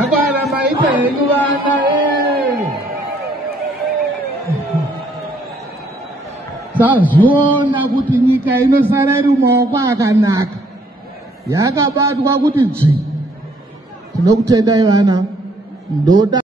Agora maite Luana Sazviona kuti nyika inosara iri mumaoko akanaka yakabatwa kuti dzvi. Tinokutendai vana. Ndoda